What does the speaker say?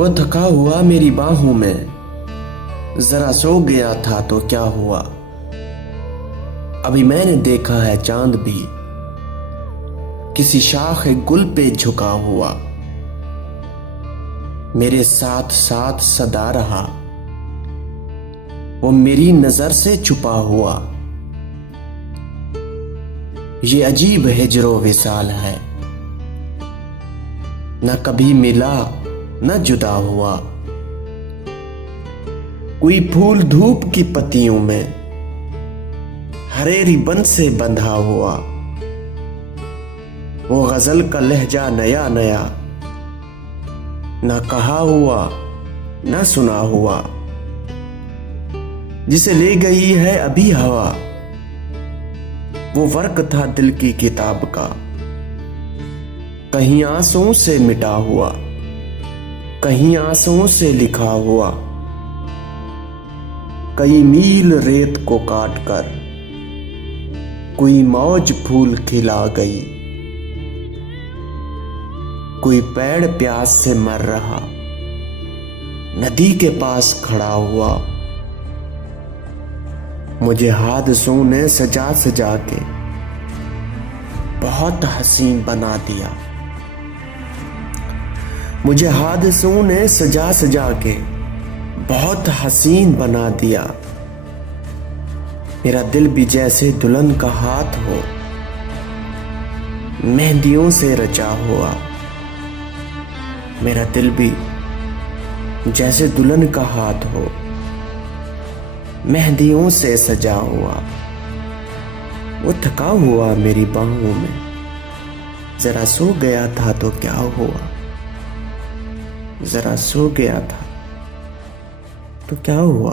वो थका हुआ मेरी बाहों में, जरा सो गया था तो क्या हुआ। अभी मैंने देखा है चांद भी किसी शाख गुल पे झुका हुआ। मेरे साथ साथ सदा रहा, वो मेरी नजर से छुपा हुआ। ये अजीब हिजरो विसाल है, न कभी मिला न जुदा हुआ। कोई फूल धूप की पत्तियों में हरे रिबन से बंधा हुआ। वो गजल का लहजा नया नया, न कहा हुआ न सुना हुआ। जिसे ले गई है अभी हवा, वो वर्क था दिल की किताब का, कहीं आंसुओं से मिटा हुआ, कहीं आंसुओं से लिखा हुआ। कई मील रेत को काट कर कोई मौज फूल खिला गई। कोई पेड़ प्यास से मर रहा, नदी के पास खड़ा हुआ। मुझे हादसों ने सजा सजा के बहुत हसीन बना दिया। मुझे हादसों ने सजा सजा के बहुत हसीन बना दिया। मेरा दिल भी जैसे दुल्हन का हाथ हो, मेहंदियों से रचा हुआ। मेरा दिल भी जैसे दुल्हन का हाथ हो, मेहंदियों से सजा हुआ। वो थका हुआ मेरी बाहों में, जरा सो गया था तो क्या हुआ। जरा सो गया था तो क्या हुआ।